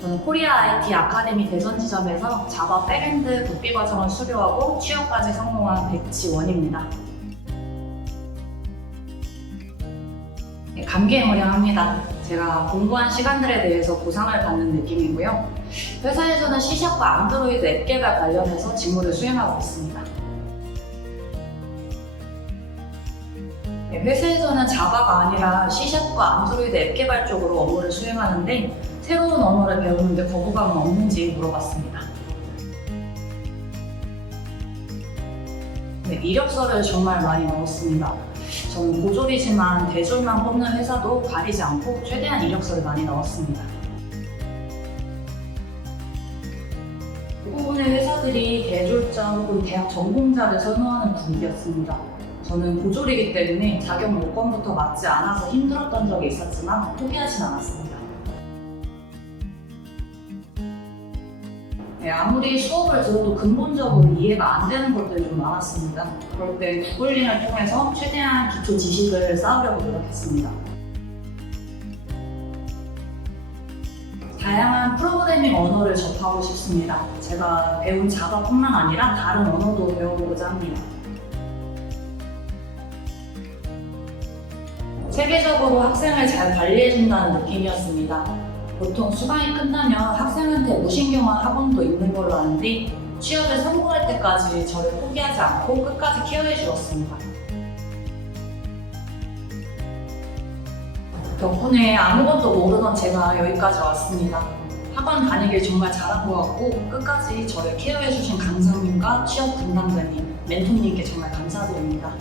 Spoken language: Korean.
저는 코리아 IT 아카데미 대전 지점에서 자바 백엔드 국비 과정을 수료하고 취업까지 성공한 백지원입니다. 네, 감개무량합니다. 제가 공부한 시간들에 대해서 보상을 받는 느낌이고요. 회사에서는 C샵과 안드로이드 앱 개발 관련해서 직무를 수행하고 있습니다. 네, 회사에서는 자바가 아니라 C샵과 안드로이드 앱 개발 쪽으로 업무를 수행하는데 새로운 언어를 배우는데 거부감은 없는지 물어봤습니다. 네, 이력서를 정말 많이 넣었습니다. 저는 고졸이지만 대졸만 뽑는 회사도 가리지 않고 최대한 이력서를 많이 넣었습니다. 대부분의 회사들이 대졸자 혹은 대학 전공자를 선호하는 분위기였습니다. 저는 고졸이기 때문에 자격 요건부터 맞지 않아서 힘들었던 적이 있었지만 포기하진 않았습니다. 네, 아무리 수업을 들어도 근본적으로 이해가 안 되는 것들이 좀 많았습니다. 그럴 때 구글링을 통해서 최대한 기초 지식을 쌓으려고 노력했습니다. 다양한 프로그래밍 언어를 접하고 싶습니다. 제가 배운 자바뿐만 아니라 다른 언어도 배워보고자 합니다. 세계적으로 학생을 잘 관리해준다는 느낌이었습니다. 보통 수강이 끝나면 무 신경한 학원도 있는 걸로 아는데 취업에 성공할 때까지 저를 포기하지 않고 끝까지 케어해 주었습니다. 덕분에 아무것도 모르던 제가 여기까지 왔습니다. 학원 다니길 정말 잘한 것 같고 끝까지 저를 케어해 주신 강사님과 취업 담당자님, 멘토님께 정말 감사드립니다.